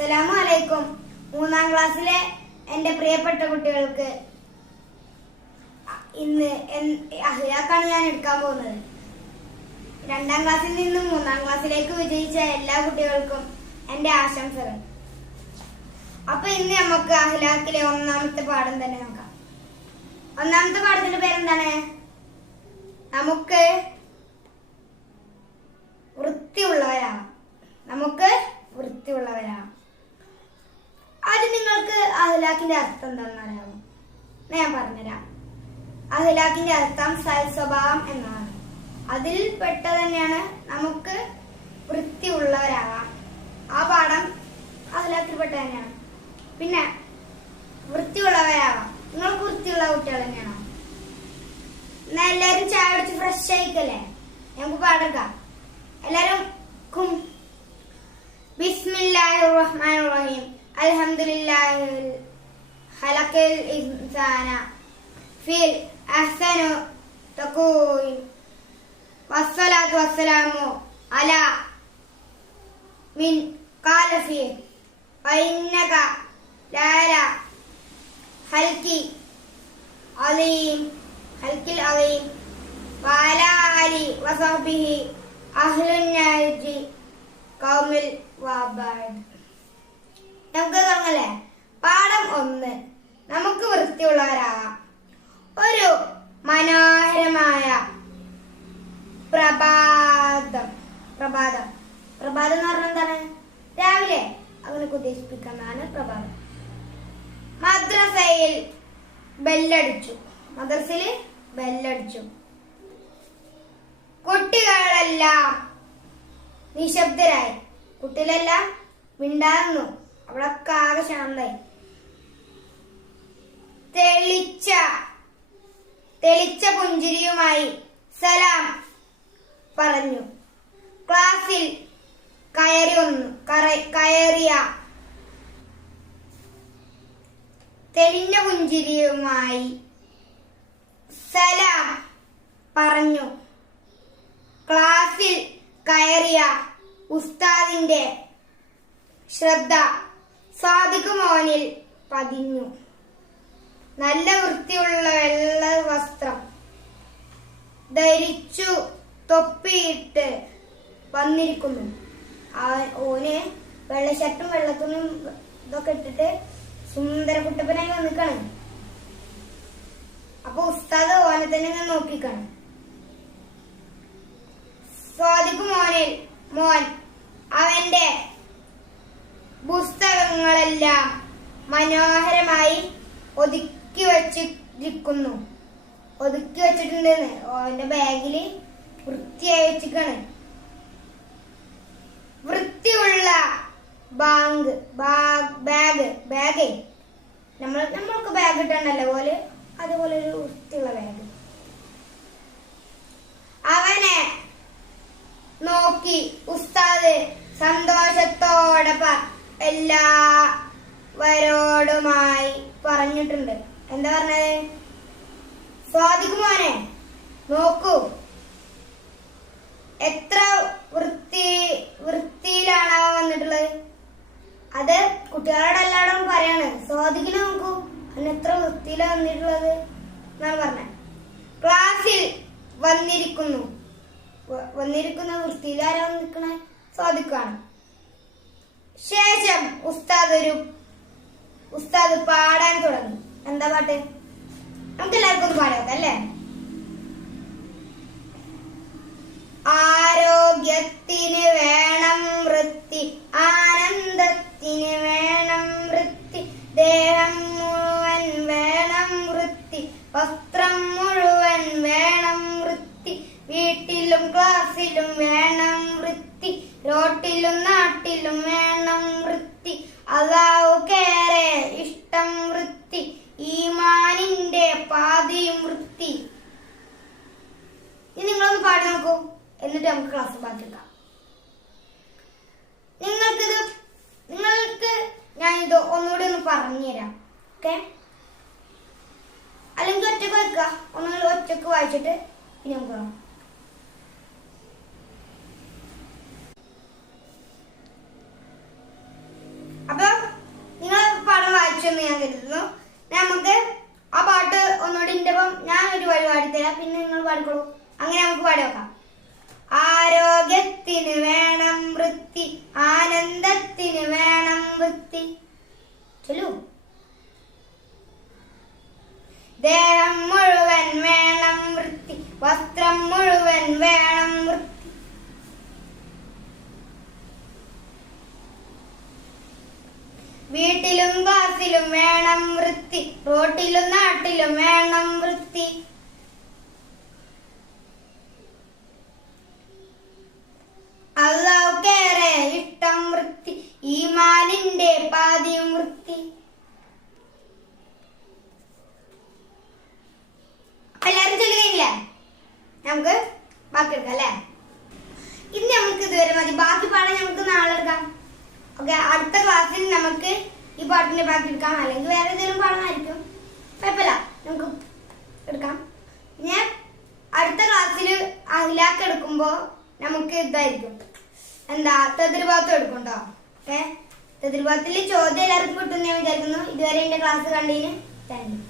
അസ്സലാമു അലൈക്കും. 3ാം ക്ലാസ്സിലെ എന്റെ പ്രിയപ്പെട്ട കുട്ടികൾക്ക് ഇന്ന് അഹ്ലാഖാണ് ഞാൻ എടുക്കാൻ പോകുന്നത്. 2ാം ക്ലാസ്സിൽ നിന്ന് 3ാം ക്ലാസ്സിലേക്ക് വിജയിച്ച എല്ലാ കുട്ടികൾക്കും എന്റെ ആശംസകൾ. അപ്പൊ ഇന്ന് നമുക്ക് അഹ്ലാഖിലെ 1ാമത്തെ പാഠം തന്നെ നോക്കാം. 1ാമത്തെ പാഠത്തിന്റെ പേരെന്താണ്? നമുക്ക് വൃത്തിയുള്ളവരാണ്. ആദ്യം നിങ്ങൾക്ക് അഹ്ലാഖിന്റെ അർത്ഥം എന്താണെന്ന് അറിയാമോ? ഞാൻ പറഞ്ഞുതരാം. അഹ്ലാഖിന്റെ അർത്ഥം സൽസ്വഭാവം എന്നാണ്. അതിൽ പെട്ട തന്നെയാണ് നമുക്ക് വൃത്തിയുള്ളവരാകാം. ആ പാഠം അഹ്ലാഖിൽ പെട്ട തന്നെയാണ്. പിന്നെ വൃത്തിയുള്ളവരാകാം. നിങ്ങൾക്ക് വൃത്തിയുള്ള കുട്ടികൾ തന്നെയാണോ? എന്നാ എല്ലാരും ചായ അടിച്ച് ഫ്രഷ് ആയിക്കല്ലേ? നമുക്ക് പാടെടുക്കാം. എല്ലാരും ബിസ്മില്ലാഹിർ റഹ്മാനിർ റഹീം. അൽഹംദുലില്ലാഹി ഖലഖൽ ഇൻസാന ഫിൽ അഹ്സനു തഖ്വീം വസ്സലാത്തു വസ്സലാമു അലാ മിൻ ഖാല ഫീ വഇന്നക ലഅലാ ഖൽഖിൽ അലീം വഅലാ ആലി വസഹ്ബിഹി അഹ്ലുൻ നാജി ഖൗമിൽ വബഅദ്. നമുക്ക് തുടങ്ങല്ലേ? പാഠം 1. നമുക്ക് വൃത്തിയുള്ളവരാകാം. ഒരു മനോഹരമായ പ്രഭാതം എന്ന് പറഞ്ഞാൽ എന്താണ്? രാവിലെ അങ്ങനെ ഉദ്ദേശിപ്പിക്കുന്നതാണ് പ്രഭാതം. മദ്രസയിൽ ബെല്ലടിച്ചു. കുട്ടികളെല്ലാം നിശബ്ദരായി. കുട്ടികളെല്ലാം മിണ്ടായിരുന്നു. അവളൊക്കെ ആകെ ശാന്തായി. തെളിച്ച പുഞ്ചിരിയുമായി സലാം പറഞ്ഞു. ക്ലാസ്സിൽ കയറിയ തെളിഞ്ഞ പുഞ്ചിരിയുമായി സലാം പറഞ്ഞു. ക്ലാസ്സിൽ കയറിയ ഉസ്താദിന്റെ ശ്രദ്ധ സാദിഖ് മോനിൽ പതിഞ്ഞു. നല്ല വൃത്തിയുള്ള വെള്ള വസ്ത്രം ധരിച്ചു തൊപ്പിയിട്ട് വന്നിരിക്കുന്നു. ഓന് വെള്ള ഷർട്ടും വെള്ളത്തുണിയും ഇതൊക്കെ ഇട്ടിട്ട് സുന്ദര കുട്ടപ്പനായി വന്നിക്കാണ്. അപ്പൊ ഉസ്താദ് ഓനെ തന്നെ നോക്കിക്കാണ്. സാദിഖ് മോൻ അവന്റെ പുസ്തകങ്ങളെല്ലാം മനോഹരമായി ഒതുക്കി വെച്ചിട്ടുണ്ടെന്ന് അവന്റെ ബാഗില് വൃത്തിയായി വെച്ചിക്കാണ്. വൃത്തിയുള്ള ബാഗ് നമ്മൾക്ക് ബാഗ് ഇട്ടാണല്ലോ പോലെ അതുപോലെ ഒരു വൃത്തിയുള്ള ബാഗ്. അവനെ നോക്കി ഉസ്താദ് സന്തോഷത്തോടെ എല്ലാവരോടുമായി പറഞ്ഞിട്ടുണ്ട്. എന്താ പറഞ്ഞത്? സാദിഖ് മോനെ നോക്കൂ, എത്ര വൃത്തിയിലാണ് അവൻ വന്നിട്ടുള്ളത്. അത് കുട്ടികളോട് എല്ലാവരും പറയാണ്. സാദിഖിനെ നോക്കൂ, അവൻ എത്ര വൃത്തിയിലാണ് വന്നിട്ടുള്ളത് എന്നാണ് പറഞ്ഞത്. ക്ലാസ്സിൽ വന്നിരിക്കുന്ന വൃത്തിയിലാരാ നിൽക്കണേ? സാദിഖാണ്. ശേഷം ഉസ്താദ് പാടാൻ തുടങ്ങി. എന്താ പാട്ട്? നമുക്ക് എല്ലാവർക്കും ഒന്ന് പാടാം അല്ലേ? ആരോഗ്യത്തിന് വേണം വൃത്തി, ആനന്ദത്തിന് വേണം വൃത്തി, ദേഹം മുഴുവൻ വേണം വൃത്തി, വസ്ത്രം മുഴുവൻ വേണം വൃത്തി, വീട്ടിലും ക്ലാസ്സിലും വേണം വൃത്തി, റോട്ടിലും നാട്ടിലും വേണം വൃത്തി, അല്ലാഹുക്കേറെ ഇഷ്ടം വൃത്തി, ഈമാനിന്റെ പാതിയും വൃത്തി. ഇനി നിങ്ങളൊന്ന് പാടി നോക്കൂ, എന്നിട്ട് നമുക്ക് ക്ലാസ് പാടിക്കാം. നിങ്ങൾക്ക് ഞാനിത് ഒന്നുകൂടി ഒന്ന് പറഞ്ഞുതരാം. ഓക്കെ? അല്ലെങ്കിൽ ഒറ്റക്ക് വായിക്കുക. ഒന്നുകൂടി ഒറ്റക്ക് വായിച്ചിട്ട് പിന്നെ നമുക്ക് അപ്പൊ എന്ന് ഞാൻ കരുതുന്നു. നമുക്ക് ആ പാട്ട് ഒന്നുകൂടി ഇപ്പം ഞാൻ ഒരു വഴി പാടിത്തരാം, പിന്നെ നിങ്ങൾ പാടിക്കോളൂ. അങ്ങനെ നമുക്ക് പാടി വെക്കാം. ആരോഗ്യത്തിന് വേണം വൃത്തി, ആനന്ദത്തിന് വേണം വൃത്തി. ചൊല്ലൂ. ദേഹം മുഴുവൻ വേണം വൃത്തി, വസ്ത്രം മുഴുവൻ വേണം വൃത്തി. വീട്ടിലും ക്ലാസ്സിലും വേണം വൃത്തി, റോട്ടിലും നാട്ടിലും വേണം വൃത്തി. അല്ലാഹുക്കേറെ ഇഷ്ടം വൃത്തി, ഈമാനിന്റെ പാതിയും വൃത്തി. എല്ലാരും ചൊല്ലുകയില്ല, നമുക്ക് ബാക്കി എടുക്കാം അല്ലെ. ഇന്ന് നമുക്ക് ഇതുവരെ മതി, ബാക്കി പാടാൻ നമുക്ക് നാളെ എടുക്കാം. ഓക്കെ, അടുത്ത ക്ലാസ്സിൽ നമുക്ക് ഈ പാട്ടിന്റെ ബാക്കി എടുക്കാം, അല്ലെങ്കിൽ വേറെ ഏതെങ്കിലും പാടാനായിരിക്കും, കുഴപ്പമില്ല, നമുക്ക് എടുക്കാം. ഞാൻ അടുത്ത ക്ലാസ്സിൽ അഹിലാക്ക് എടുക്കുമ്പോ നമുക്ക് ഇതായിരിക്കും, എന്താ തെതിർഭാഗത്തും എടുക്കും കേട്ടോ. ഓക്കെ, തെതിർഭാഗത്തിൽ ചോദ്യം എല്ലാവർക്കും കിട്ടും ഞാൻ വിചാരിക്കുന്നു. ഇതുവരെ എന്റെ ക്ലാസ് കണ്ടതിന് താങ്ക് യു.